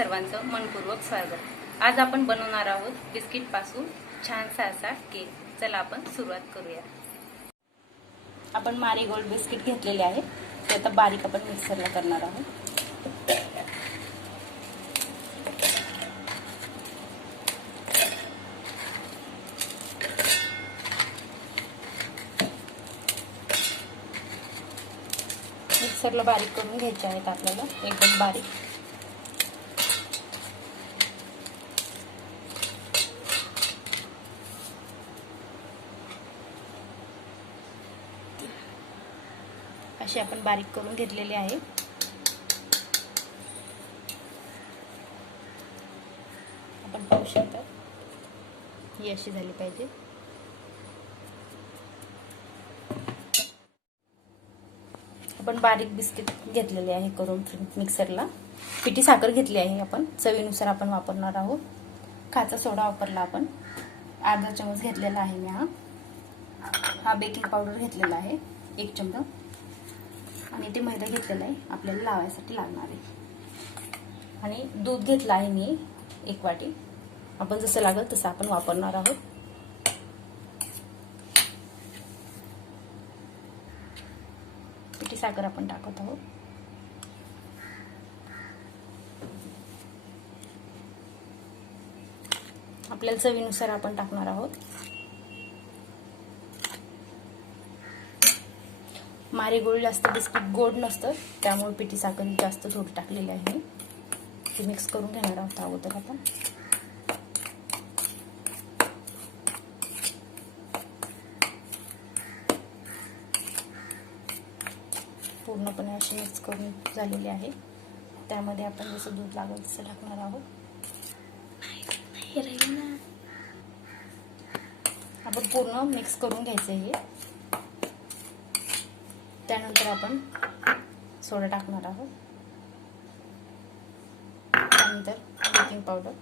सर्वांचं मनपूर्वक स्वागत। आज आपण बनवणार आहोत बिस्किट पासून छानसा असा केक। चला आपण सुरुवात करूया। आपण मारीगोल्ड बिस्किट घेतलेले आहे, ते आता बारीक आपण मिक्सरला करणार आहोत। मिक्सरला बारीक करून घ्यायचे आहेत आपल्याला, एकदम बारीक। असे आपण बारीक करून घेतलेले आहे। आपण पाहू शकता ही अशी झाली पाहिजे। आपण बारीक बिस्किट घेतलेले आहे करून मिक्सरला। पिठी साखर घेतली आहे आपण, चवीनुसार आपण वापरणार आहोत। खाचा सोडा वापरला आपण, अर्धा चमच घेतलेला आहे मी। हा बेकिंग पावडर घेतलेला आहे 1 चमचा, आणि ते मैदा घेतलेला आहे आपल्याला लावायसाठी लागणार आहे। आणि दूध घेतला आहे मी 1 वाटी, आपण जसं लागेल तसं आपण वापरणार आहोत। पिठी साखर आपण टाकत आहोत। आपल्याला चवीनुसार आपण टाकणार आहोत। मारीगोल्ड जास्त बिस्किट गोड नसतं, त्यामुळे पिठी साखर जास्त थोडी टाकलेली आहे। ते मिक्स करून घेणार आहोत अगोदर आपण। पूर्णपणे अशी मिक्स करून झालेली आहे। त्यामध्ये आपण जसं दूध लागेल तसं टाकणार आहोत। आपण पूर्ण मिक्स करून घ्यायचं हे। त्यानंतर आपण सोडा टाकणार आहोत, त्यानंतर बेकिंग पावडर,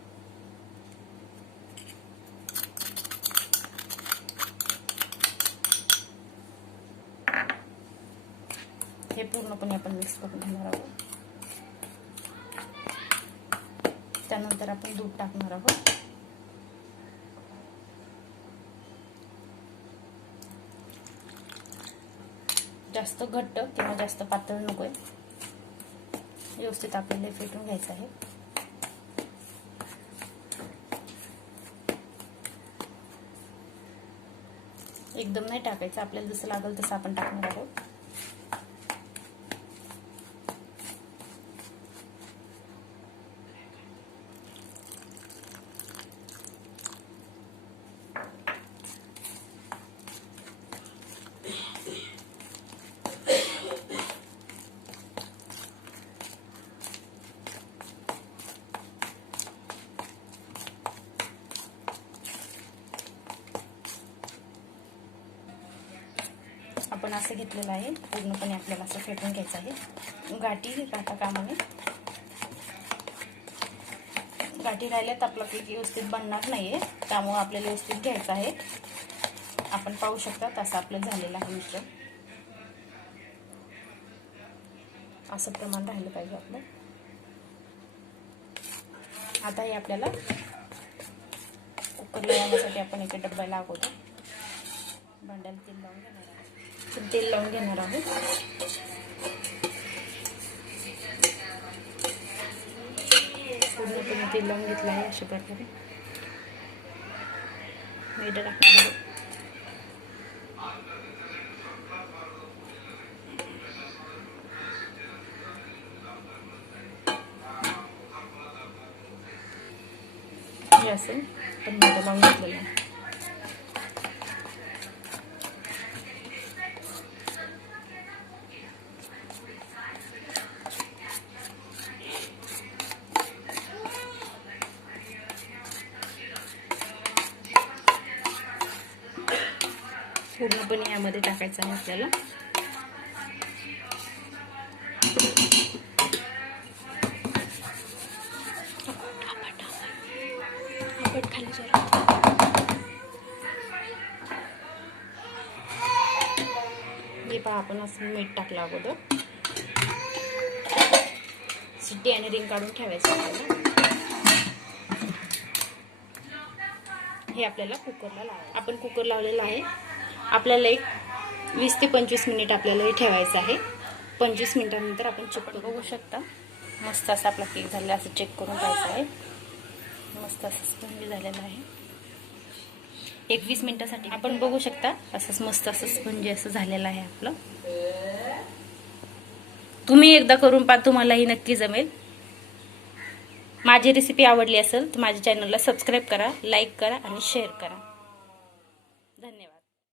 हे पूर्णपणे आपण मिक्स करून घेणार आहोत। त्यानंतर आपण दूध टाकणार आहोत। जास्त घट्ट किंवा जास्त पातळ नकोय, व्यवस्थित आपल्याला फेटून घ्यायचं आहे। एकदम नाही टाकायचं, आपल्याला जसं लागेल तसं आपण टाकणार आहोत। आपण असं घेतलेलं आहे, पूर्णपणे आपल्याला असं फेटून घ्यायचं आहे। गाठी राहता कामा नये, गाठी राहिल्यात आपला केक व्यवस्थित बनणार नाहीये, त्यामुळे आपल्याला व्यवस्थित घ्यायचं आहे। आपण पाहू शकता तसं आपलं झालेलं आहे मिश्रण, असं प्रमाण राहिलं पाहिजे आपलं। आता हे आपल्याला कुकरला लावण्यासाठी आपण एका डब्याला अगोदर भांड्याला तेल लावून घेणार आहोत। तेल लावून घेणार आहोत। पूर्णपणे तेल लावून घेतलं आहे अशा प्रकारे। मैदा टाकणार आहोत। हे असं पण मैदा लावून घेतलेलं आहे। पूर्णपणे यामध्ये टाकायचं आहे आपल्याला। खाली जरा हे पहा, आपण असं मीठ टाकलं अगोदर, शिट्टी आणि रिंग काढून ठेवायचं आपल्याला. हे आपल्याला कुकरला लावायचं. आपण कुकर लावलेला आहे. आपल्याला एक 20 ते 25 मिनिट आपल्याला हे ठेवायचं आहे. 25 मिनिटानंतर आपण चेक बघू शकता. मस्त असा आपला केक झालेला, असं चेक करून पाहायचं आहे. मस्त असं स्पंजी झालेला आहे. 21 मिनिटासाठी आपण बघू शकता. असंच मस्त असं स्पंजी असं झालेलं आहे आपलं. तुम्ही एकदा करून पहा, तुम्हालाही नक्की जमेल. माझी रेसिपी आवडली असेल तर माझ्या चॅनलला सबस्क्राईब करा, लाईक करा आणि शेअर करा.